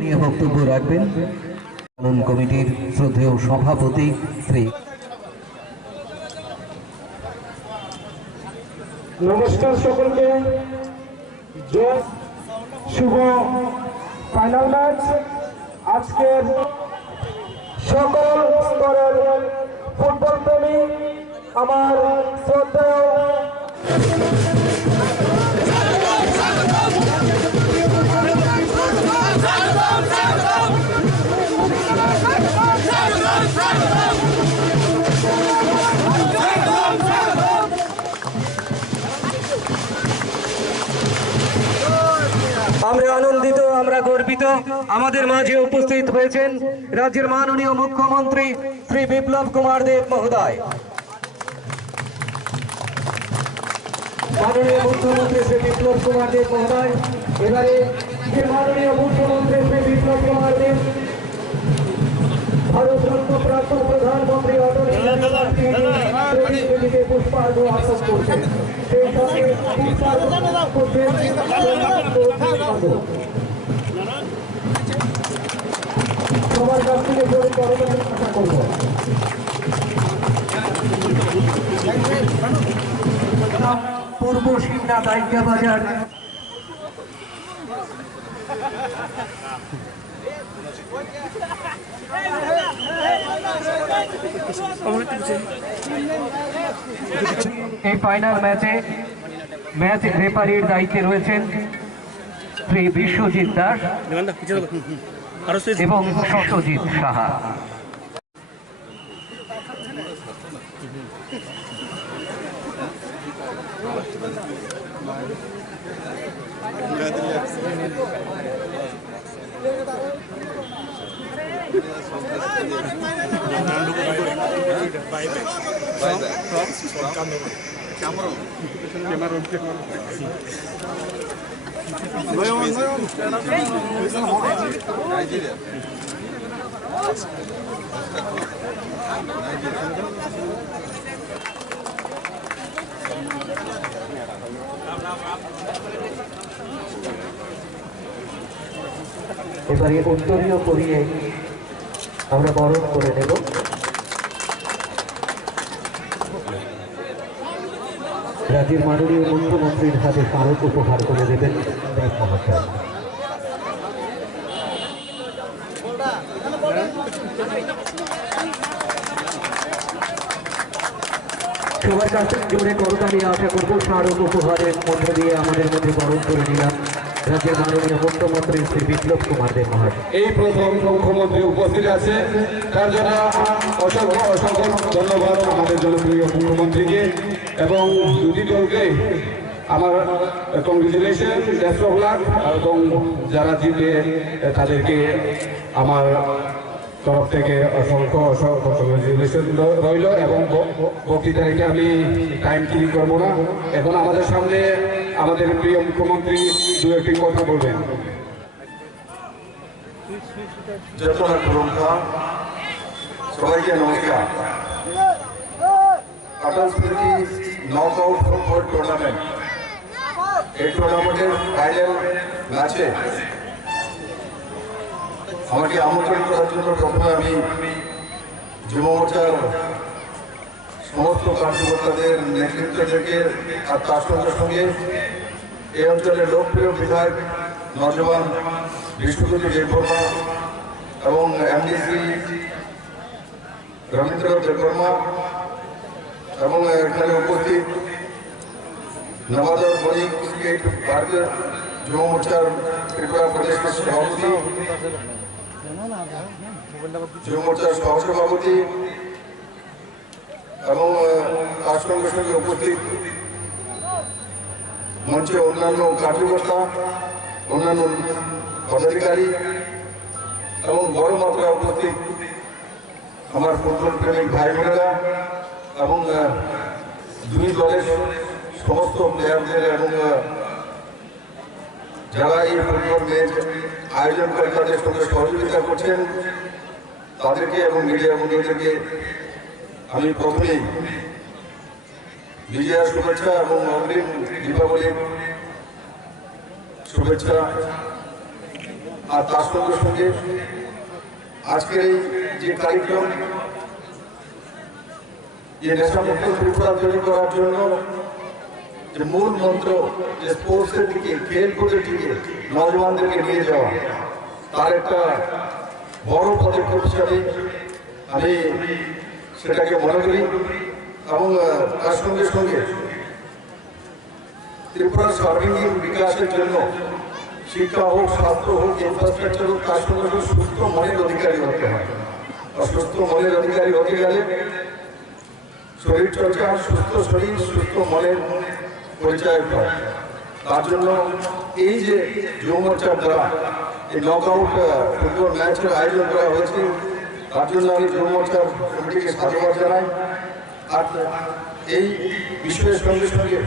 নিয়ে বক্তব্য রাখবেন পালন কমিটির শ্রদ্ধেয় সভাপতি শ্রী। নমস্কার সকলকে। শুভ ফাইনাল ম্যাচ। আজকের সকল স্তরের ফুটবল প্রেমী আমার শ্রদ্ধেয় আমরা আনন্দিত, আমরা গর্বিত। আমাদের মাঝে উপস্থিত হয়েছেন রাজ্যের মাননীয় মুখ্যমন্ত্রী শ্রী বিপ্লব কুমার দেব মহোদয়। মাননীয় মুখ্যমন্ত্রী শ্রী বিপ্লব কুমার দেব মহোদয় এবারে মাননীয় মুখ্যমন্ত্রী শ্রী বিপ্লব কুমার দেব ভারতরত্ন প্রাক্তন প্রধানমন্ত্রী অটল বিহারী পুষ্পার্ঘ অর্পণ করছেন। সেই সঙ্গে পুষ্পার্ঘ করছেন সবার কাছ থেকে জোরে করবেন আশা করব। পূর্ব সিমনা দায়িকা বাজার এই ফাইনাল ম্যাচ রেফারির দায়িত্বে রয়েছেন শ্রী বিশ্বজিৎ দাস এবং সত্যজিৎ সাহা। এবারে উত্তরীয় পরিয়ে আমরা বরণ করে নেব। রাজ্যের মাননীয় মুখ্যমন্ত্রীর হাতে স্মারক উপহার করে দেবেন মহাশয়। সবার কাছে জোরে করতালি আশা করবো। স্মারক উপহারের মধ্য দিয়ে আমাদের মধ্যে বরণ করে নিলাম রাজ্যের মাননীয় মুখ্যমন্ত্রী শ্রী বিপ্লব কুমার দেব মহাশয়। এই প্রথম মুখ্যমন্ত্রী উপস্থিত আছে, তার জন্য অসংখ্য অসংখ্য ধন্যবাদ আমাদের জনপ্রিয় মুখ্যমন্ত্রীকে এবং দুটি দলকে আমার কংগ্রেচুলেশন, বেস্ট অফ লাক, এবং যারা জিতবে তাদেরকে আমার তরফ থেকে অসংখ্য অসংখ্য কংগ্রেচুলেশন রইল। এবং বক্তৃতা রেখে আমি টাইম কিল করবো না। এখন আমাদের সামনে আমাদের প্রিয় মুখ্যমন্ত্রী দু একটি কথা বলবেন। সবাইকে নমস্কার। অটল স্মৃতি নকআউট ফুটবল টুর্নামেন্ট, এই টুর্নামেন্টের ফাইনাল ম্যাচে আমাকে আমন্ত্রণ করার জন্য প্রথমে আমি যুব মোর্চার সমস্ত কার্যকর্তাদের নেতৃত্ব থেকে আর তার সঙ্গে সঙ্গে এই অঞ্চলের লোকপ্রিয় বিধায়ক নজওয়ান বিষ্ণুপতি দেববর্মা এবং এমডিসি রবীন্দ্র দেববর্মা এবং এখানে উপস্থিত নবাদর বণিক স্টেট ভারতীয় যুব মোর্চার ত্রিপুরা প্রদেশের সভাপতি, যুব মোর্চার সহসভাপতি এবং তার সঙ্গে সঙ্গে উপস্থিত মঞ্চে অন্যান্য কার্যকর্তা, অন্যান্য পদাধিকারী এবং বড় মাত্রায় উপস্থিত আমার ফুটবল প্রেমিক ভাই বোনেরা এবং দুই দলের সমস্ত প্লেয়ারদের এবং যারা এই ফুটবল ম্যাচ আয়োজন করে তাদের সঙ্গে সহযোগিতা করছেন তাদেরকে এবং মিডিয়া বন্ধুদেরকে আমি প্রথমেই বিজয়া শুভেচ্ছা এবং অগ্রিম দীপাবলির শুভেচ্ছা আর তার সঙ্গে সঙ্গে আজকের এই যে কার্যক্রম, যে নেশামুক্ত ত্রিপুরা তৈরি করার জন্য যে মূল মন্ত্র, যে স্পোর্টসের দিকে, খেলকুদের দিকে নজওয়ানদেরকে নিয়ে যাওয়া, তার একটা বড় পদক্ষেপ হিসাবে আমি সেটাকে মনে করি। এবং তার সঙ্গে সঙ্গে ত্রিপুরার সার্বিক বিকাশের জন্য শিক্ষা হোক, স্বাস্থ্য হোক, ইনফ্রাস্ট্রাকচার হোক, তার সঙ্গে সঙ্গে সুস্থ মনের অধিকারী হতে হয়। আর সুস্থ মনের অধিকারী হতে গেলে শরীর চর্চা, সুস্থ শরীর সুস্থ মনের পরিচয় হয়। তার জন্য এই যে যুব মোর্চার দ্বারা এই নকআউট ফুটবল ম্যাচের আয়োজন করা হয়েছে, তার জন্য আমি যুব মোর্চার কমিটিকে সাধুবাদ জানাই। আর এই বিষয়ের সঙ্গে সঙ্গে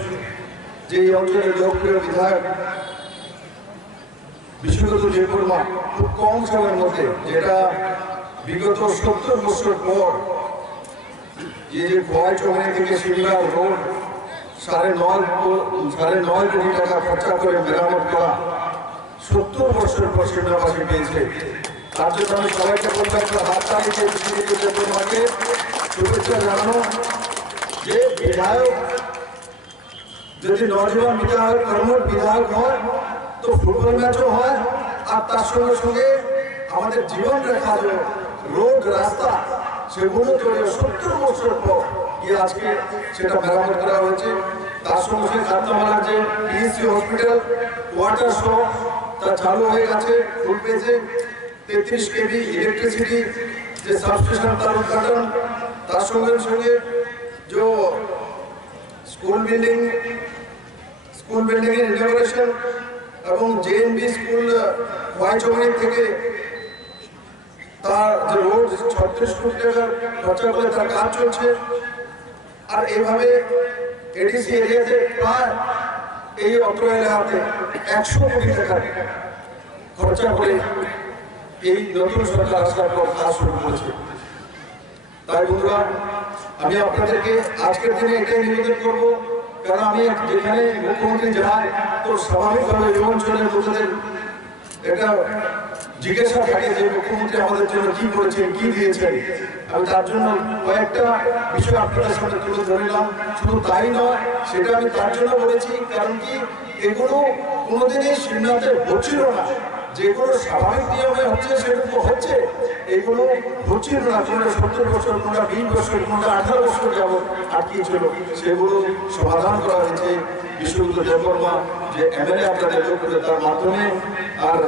যে এই অঞ্চলের লোকপ্রিয় বিধায়ক বিশ্বগত দেববর্মা খুব কম সময়ের মধ্যে, যেটা বিগত 70 বছর পর যে খোয়াই চৌমনি থেকে সিমলা রোড 9.5 কোটি টাকা খরচা করে মেরামত করা 70 বছর পর সিমলাবাসী পেয়েছে। তার জন্য আমি সবাইকে বলবো একটা হাততালি দিয়ে বিশ্বগত দেববর্মাকে শুভেচ্ছা জানানো। যে বিধায়ক যদি নজওয়ান বিধায়ক, কর্মঠ বিধায়ক হয়, তো ফুটবল ম্যাচও হয়। আর তার সঙ্গে সঙ্গে আমাদের জীবন রেখা যে রোড রাস্তা, সেগুলো তৈরি 70 বছর পর গিয়ে আজকে সেটা মেরামত করা হয়েছে। তার সঙ্গে সঙ্গে যাত্রামালা যে পিএসসি হসপিটাল ওয়াটার শো তা চালু হয়ে গেছে, ফুল পেয়েছে। 33 কেভি ইলেকট্রিসিটি যে সাবস্টেশন তার উদ্ঘাটন। তার সঙ্গে সঙ্গে যে স্কুল বিল্ডিং এর ইনঅগ্রেশন এবং জেএনবি স্কুল খোয়াই চৌমনি থেকে তার যে রোড 36 কোটি টাকার খরচা করে তার কাজ চলছে। আর এইভাবে এডিসি এরিয়াতে প্রায় এই অত্র এলাকাতে 100 কোটি টাকা খরচা করে এই নতুন সরকার আসার পর কাজ শুরু করেছে। তাই বন্ধুরা, আমি আপনাদেরকে আজকের দিনে এটাই নিবেদন করবো, কারণ আমি যেখানে মুখ্যমন্ত্রী যাই তো স্বাভাবিকভাবে এই অঞ্চলের লোকেদের এটা জিজ্ঞাসা থাকে যে মুখ্যমন্ত্রী আমাদের জন্য কি করেছেন, কি দিয়েছেন। আমি তার জন্য কয়েকটা বিষয় আপনাদের সামনে তুলে ধরলাম। শুধু তাই নয়, সেটা আমি তার জন্য বলেছি কারণ কি এগুলো কোনোদিনই সিমলাতে হচ্ছিল না। যেগুলো স্বাভাবিক নিয়মে হচ্ছে সেগুলো হচ্ছে, এগুলো হচ্ছিল না। কোনটা 70 বছর, কোনটা 20 বছর, কোনটা 18 বছর যাবৎ আটকিয়েছিল, সেগুলো সমাধান করা হয়েছে বিশ্বগত দেববর্মা যে এমএলএ আপনাদের লোকগুলো তার মাধ্যমে। আর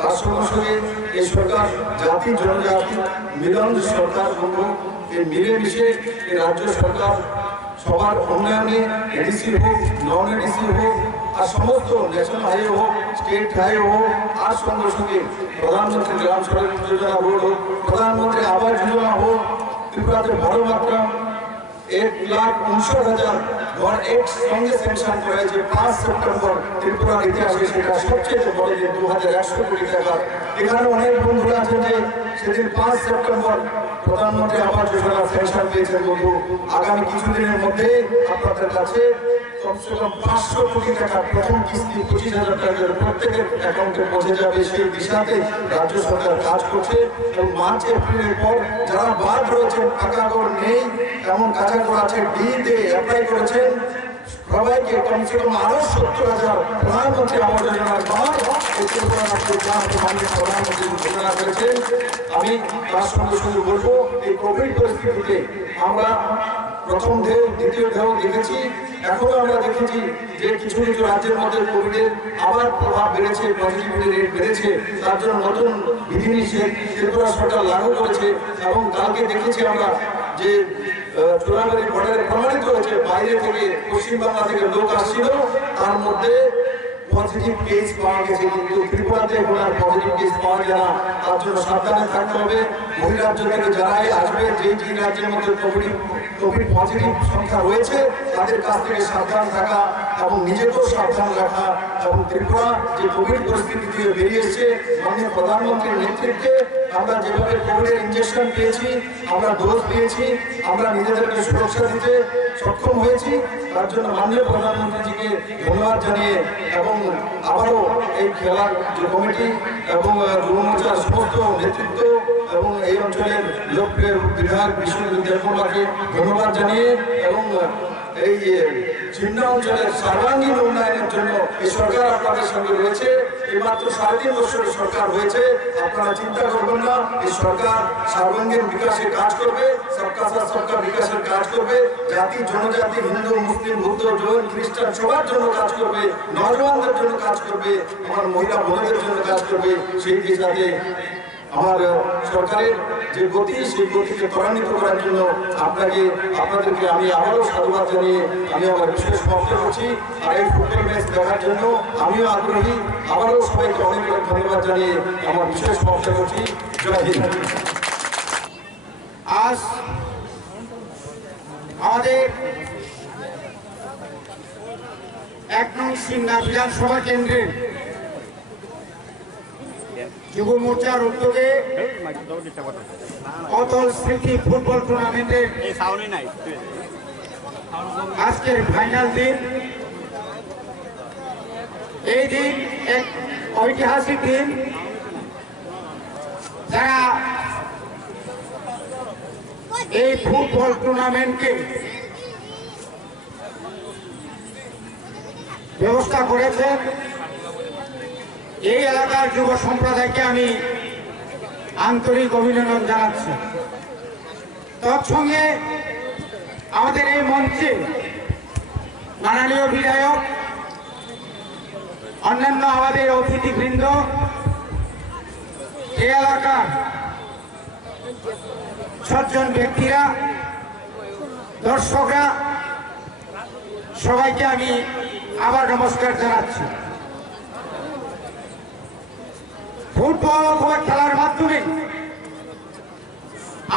তার সঙ্গে সঙ্গে এই সরকার জাতি জনজাতি মিলন সরকার বলবো, এই মিলেমিশে এই রাজ্য সরকার সবার উন্নয়নে এডিসি হোক, নন এডিসি হোক, আর সমস্ত ন্যাশনাল হাইওয়ে হোক, স্টেট হাইওয়ে হোক, আর সঙ্গে সঙ্গে প্রধানমন্ত্রী গ্রাম সড়ক যোজনা বোর্ড হোক, প্রধানমন্ত্রী আবাস যোজনা হোক, ত্রিপুরাতে বড় মাত্রা 1,59,000 ঘর একসঙ্গে স্যাংশন করা হয়েছে 5 সেপ্টেম্বর। ত্রিপুরার ইতিহাসে সেটা সবচেয়ে বড় যে 2,100 কোটি টাকা। এখানে অনেক বন্ধুরা আছেন যে সেদিন 5 সেপ্টেম্বর প্রধানমন্ত্রী আবাস যোজনা স্যাংশন পেয়েছেন। বন্ধু, আগামী কিছুদিনের মধ্যে আপনাদের কাছে কমসে কম 500 কোটি টাকা প্রথম কিস্তি 25,000 টাকা প্রত্যেকের অ্যাকাউন্টে পৌঁছে যাবে। সেই দিশাতে রাজ্য সরকার কাজ করছে। এবং মার্চ এপ্রিলের পর যারা বাদ রয়েছেন, পাকা ঘর নেই, এমন কাঁচা ঘর আছে, ডিতে অ্যাপ্লাই করেছেন, সবাইকে কমসে কম আরো 70,000 প্রধানমন্ত্রী আবাস যোজনার ঘর প্রধানমন্ত্রী ঘোষণা করেছেন। আমি তার সঙ্গে সঙ্গে বলবো, এই কোভিড পরিস্থিতিতে আমরা প্রথম ঢেউ, দ্বিতীয় ঢেউ দেখেছি, এখনো আমরা দেখেছি যে কিছু কিছু রাজ্যের মধ্যে কোভিডের আবার প্রভাব বেড়েছে, পজিটিভিটি রেট বেড়েছে। তার জন্য নতুন বিধিনিষেধ ত্রিপুরা সরকার লাগু করেছে। এবং কালকে দেখেছি আমরা যে চোরাবাড়ি বর্ডারে প্রমাণিত হয়েছে বাইরে থেকে, পশ্চিমবাংলা থেকে লোক আসছিল, তার মধ্যে পজিটিভ কেস পাওয়া গেছে। কিন্তু ত্রিপুরাতে এখন আর পজিটিভ কেস পাওয়া যায় না। তার জন্য সাবধানে থাকতে হবে। বহিরাজ্য থেকে যারাই আসবে, যে রাজ্যের মধ্যে কোভিড পজিটিভ সংখ্যা রয়েছে, তাদের কাছ থেকে সাবধান থাকা এবং নিজেকেও সাবধান রাখা এবং ত্রিপুরা যে কোভিড পরিস্থিতি থেকে বেরিয়ে এসেছে মাননীয় প্রধানমন্ত্রীর নেতৃত্বে আমরা যেভাবে কোভিডের ইঞ্জেকশন পেয়েছি, আমরা ডোজ পেয়েছি, আমরা নিজেদেরকে সুরক্ষা দিতে সক্ষম হয়েছি, তার জন্য মাননীয় প্রধানমন্ত্রীজিকে ধন্যবাদ জানিয়ে এবং আবারও এই খেলার যে কমিটি এবং যুব মোর্চার সমস্ত নেতৃত্ব এবং এই অঞ্চলের লোকপ্রিয় বিধায়ক বিশ্বজিৎ দেববর্মাকে ধন্যবাদ জানিয়ে এবং এই ছিন্ন অঞ্চলের সর্বাঙ্গীন উন্নয়নের জন্য এই সরকার আপনাদের সঙ্গে রয়েছে। এই মাত্র 3.5 বছরের সরকার হয়েছে, আপনারা চিন্তা করবেন না, এই সরকার সর্বাঙ্গীন বিকাশের কাজ করবে, সবকা সাথ সবকা বিকাশের কাজ করবে, জাতি জনজাতি হিন্দু মুসলিম বৌদ্ধ জৈন খ্রিস্টান সবার জন্য কাজ করবে, নজওয়ানদের জন্য কাজ করবে, আমার মহিলা বোনদের জন্য কাজ করবে। সেই দিশাতে আমার সরকারের যে গতি, সেই গতিকে ত্বরান্বিত করার জন্য আপনাদেরকে আমি আবারও সাধুবাদ জানিয়ে আমি আমার বিশেষ সমাপ্ত করছি। আর এই ফুটবল ম্যাচ দেখার জন্য আমিও আগ্রহী। আবারও সবাইকে অনেক অনেক ধন্যবাদ জানিয়ে আমার বিশেষ সমাপ্ত করছি। জয় হিন্দ। আজ আমাদের 1 নং সিংড়া বিধানসভা কেন্দ্রের যুব মোর্চার উদ্যোগে অতল স্মৃতি ফুটবল টুর্নামেন্টের আজকের ফাইনাল দিন। এই দিন এক ঐতিহাসিক দিন। যারা এই ফুটবল টুর্নামেন্টকে ব্যবস্থা করেছেন, এই এলাকার যুব সম্প্রদায়কে আমি আন্তরিক অভিনন্দন জানাচ্ছি। তৎসঙ্গে আমাদের এই মঞ্চে মাননীয় বিধায়ক, অন্যান্য আমাদের অতিথিবৃন্দ, এই এলাকার সজ্জন ব্যক্তিরা, দর্শকরা, সবাইকে আমি আবার নমস্কার জানাচ্ছি। ফুটবল অথবা খেলার মাধ্যমে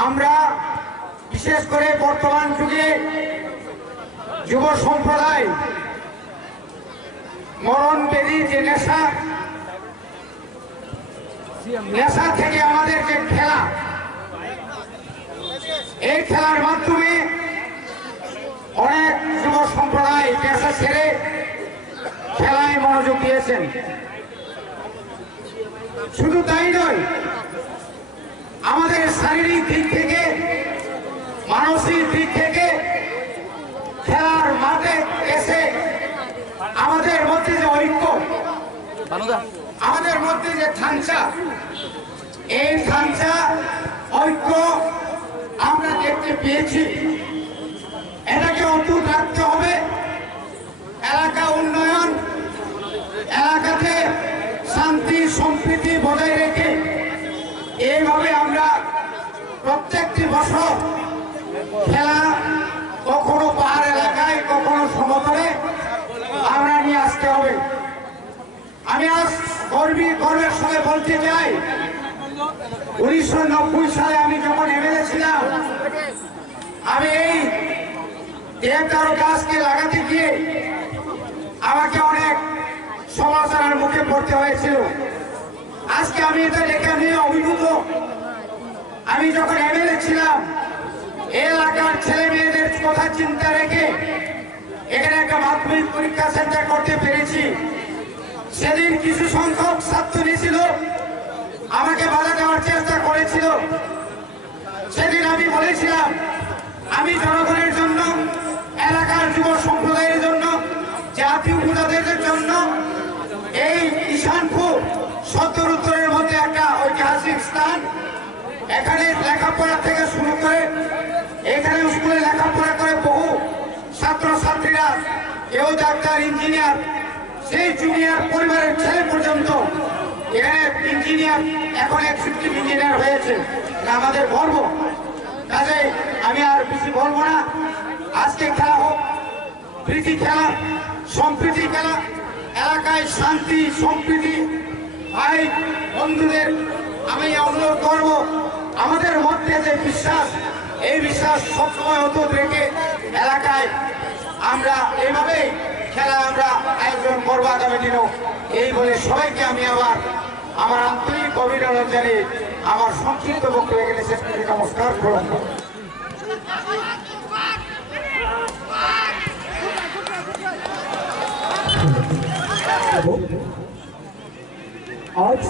আমরা বিশেষ করে বর্তমান যুগে যুব সম্প্রদায় মরণ ব্যাধির যে নেশা থেকে আমাদের যে খেলা, এই খেলার মাধ্যমে অনেক যুব সম্প্রদায় নেশা ছেড়ে খেলায় মনোযোগ দিয়েছেন। শুধু তাই নয়, আমাদের শারীরিক দিক থেকে, মানসিক দিক থেকে খেলার মাঠে এসে আমাদের মধ্যে যে ঐক্য, আমাদের মধ্যে যে ঢাঞ্চা, এই ঢাঞ্চা ঐক্য আমরা দেখতে পেয়েছি। এটাকে অটুট রাখতে হবে। এলাকা উন্নয়ন, এলাকাতে শান্তি সম্প্রীতি বজায় রেখে এইভাবে আমরা প্রত্যেকটি বছর খেলা কখনো পাহাড় এলাকায়, কখনো সমতলে আমরা নিয়ে আসতে হবে। আমি আজ গর্বের সঙ্গে বলতে চাই, 1990 সালে আমি যখন এমএলএ ছিলাম, আমি এই দেবদারু গাছকে লাগাতে গিয়ে আমাকে অনেক সমালোচনার মুখে পড়তে হয়েছিল। আজকে আমি এটা দেখে নিয়ে অভিভূত। আমি যখন এমএলএ ছিলাম, এলাকার ছেলে মেয়েদের কথা চিন্তা রেখে এখানে একটা মাধ্যমিক পরীক্ষা সেন্টার করতে পেরেছি। সেদিন কিছু সংখ্যক ছাত্রী ছিল, আমাকে বাধা দেওয়ার চেষ্টা করেছিল। সেদিন আমি বলেছিলাম, আমি জনগণের জন্য, এলাকার যুব সম্প্রদায়ের জন্য, জাতীয় উপজাতিদের জন্য এই ঈশানপুর সদর উত্তরের মধ্যে একটা ঐতিহাসিক স্থান। এখানে লেখাপড়া থেকে শুরু করে, এখানে স্কুলে লেখাপড়া করে বহু ছাত্রছাত্রীরা, কেউ ডাক্তার, ইঞ্জিনিয়ার, সেই জুনিয়র পরিবারের ছেলে পর্যন্ত এখানে ইঞ্জিনিয়ার, এখন এক্সিকিউটিভ ইঞ্জিনিয়ার হয়েছে। আমাদের গর্ব। কাজে আমি আর বেশি বলবো না। আজকে খেলা হোক, প্রীতি খেলা, সম্প্রীতি খেলা, এলাকায় শান্তি সম্প্রীতি। ভাই বন্ধুদের আমি অনুরোধ করব, আমাদের মধ্যে যে বিশ্বাস, এই বিশ্বাস সবসময় অটুট রেখে এলাকায় আমরা এইভাবেই খেলা আমরা আয়োজন করবো আগামী দিনও। এই বলে সবাইকে আমি আবার আমার আন্তরিক অভিনন্দন জানিয়ে আমার সংক্ষিপ্ত বক্তব্য এখানে শেষ করে নমস্কার গ্রহণ করব। আজ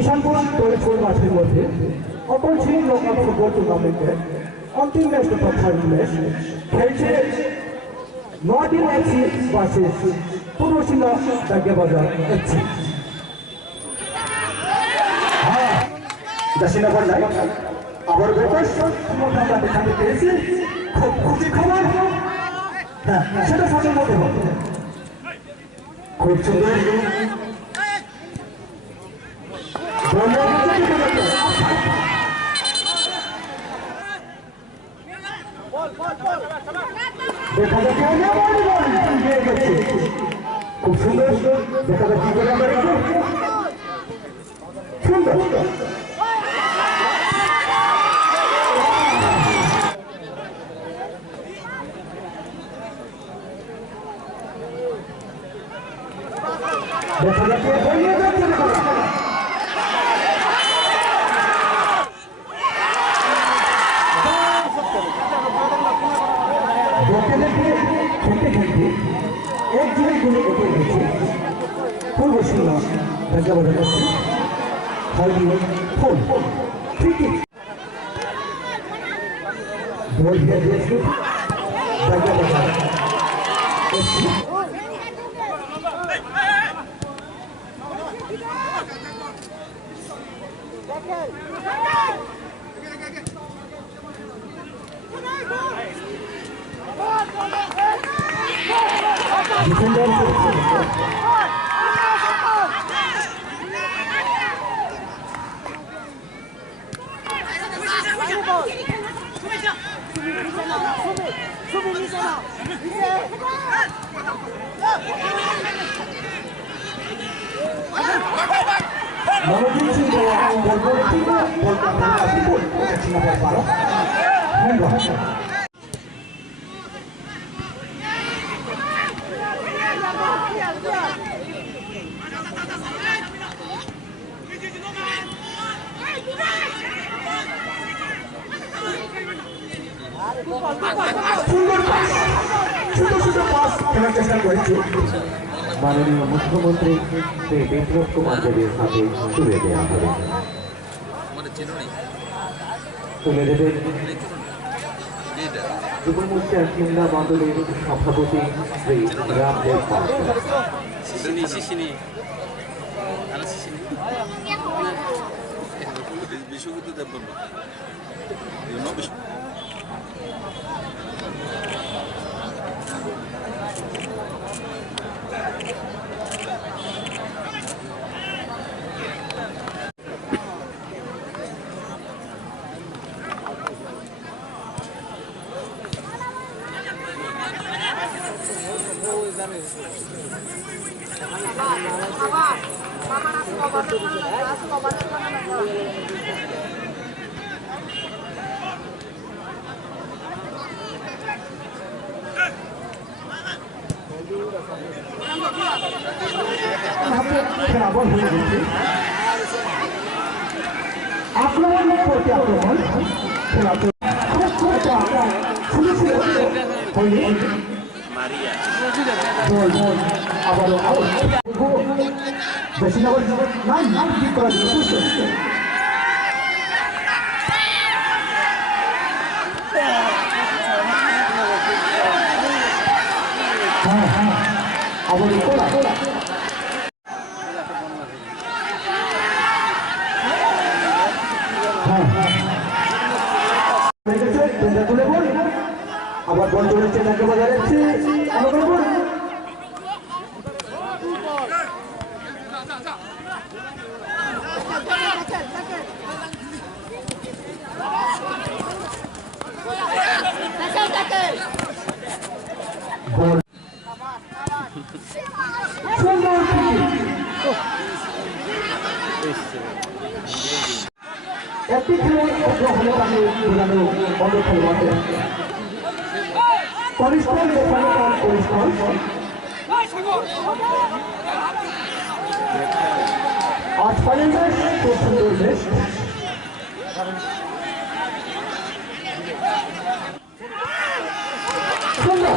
ঈশানপুর দৌলতপুর মাঠের মধ্যে অপর ছিলেন লোকাল ফুটবল টুর্নামেন্টের অন্তিম ম্যাচ তথা ফাইনাল ম্যাচ খেলছে নর্দিন এফসি ভার্সেস পূর্বশিলা বাগিয়াবাজার এফসি। দাসিনাগর নাই আবার ব্যাপার আমরা দেখাতে পেরেছি, খুব খুশি খবর। হ্যাঁ, সেটা সঠিক মতো হবে। খুব সুন্দর দেখা যাচ্ছে খুব সুন্দর দেখা যাচ্ছে সুন্দর দেখা যাচ্ছে খেলতে খেলতে এক দিনের গুলো এগিয়ে গেছে পূর্বশিলা বাগিয়াবাজার এফসি। হয়নি ফোন ক্রিকেট বল দিয়ে দিয়েছে বাগিয়াবাজার এফসি। মাননীয় মুখ্যমন্ত্রী শ্রী বিপ্লব কুমার দেবের হাতে তুলে দেওয়া হবে। তুলে দেবেন যুব মোর্চা সিমলা মণ্ডলের সভাপতি শ্রী রামদেব পাত্র। আক্রমণ করতে আক্রমণ খেলা আবারও বেশি না নাই ঠিক করা হ্যাঁ হ্যাঁ আবার তুলে বল আবার বল চলেছে তাকে বাজার যাচ্ছে একটি খেলোয়াড় হলে তাকে বোঝানো বন্ধ খেলোয়াড় পরিষ্কার যেখানে তার পরিষ্কার আজ ফাইনাল খুব সুন্দর বেশ সুন্দর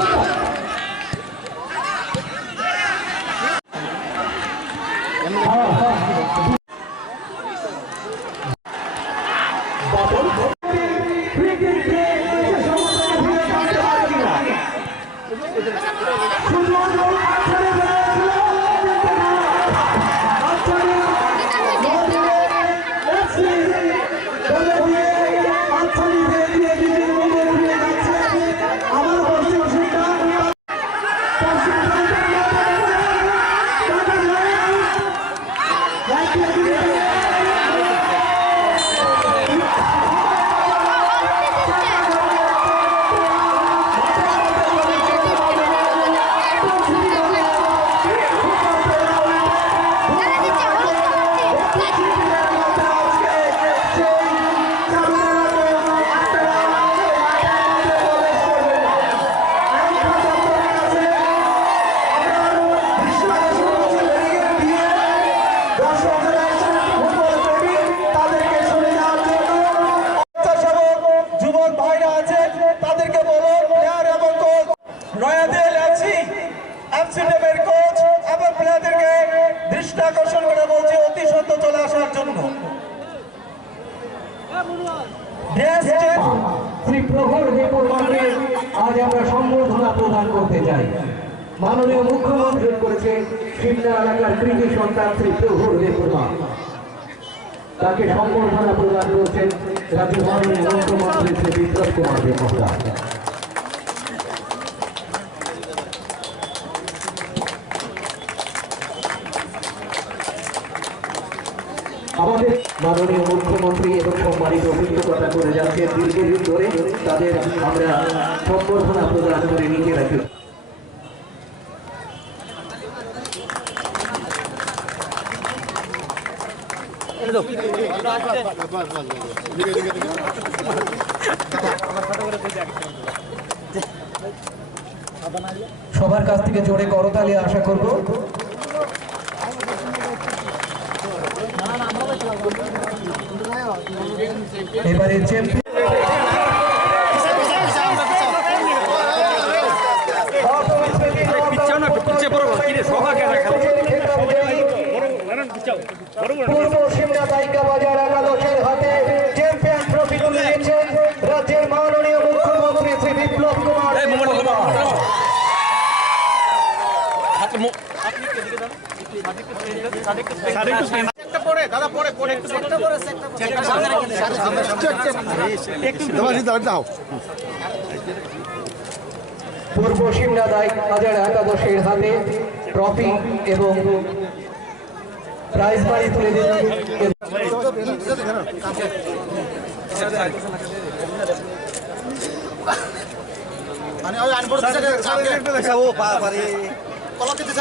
আকর্ষণ করে বলছে অতি সত্য চলে আসার জন্য। শ্রী প্রহর দেববর্মাকে আজ আমরা সম্বর্ধনা প্রদান করতে চাই। মাননীয় মুখ্যমন্ত্রী করেছে সিমলা এলাকার কৃতি সন্তান শ্রী প্রহর দেববর্মা, তাকে সম্বর্ধনা প্রদান করছেন রাজ্যের মাননীয় মুখ্যমন্ত্রী শ্রী বিপ্লব কুমার দেব মহোদয়। আমাদের মাননীয় মুখ্যমন্ত্রী এবং সম্মানিত অভিজ্ঞতা করে যাচ্ছেন দীর্ঘদিন ধরে, তাদের আমরা সম্বর্ধনা প্রদান করে নিচে রাখি। সবার কাছ থেকে জোরে করতালি আশা করব। এবারে চ্যাম্পিয়ন পূর্ব সিমলা দায়িকা বাজার একাদশের হাতে চ্যাম্পিয়ন ট্রফি তুলে দিয়েছেন রাজ্যের মাননীয় মুখ্যমন্ত্রী শ্রী বিপ্লব কুমার দেব মহোদয়। পূর্ব সিমলা বাজার একাদশের হাতে ট্রফি এবং প্রাইজ মানি তুলে দিলেন মানে ওই আনবোর্ড দেখাবো পারে কলা দিতে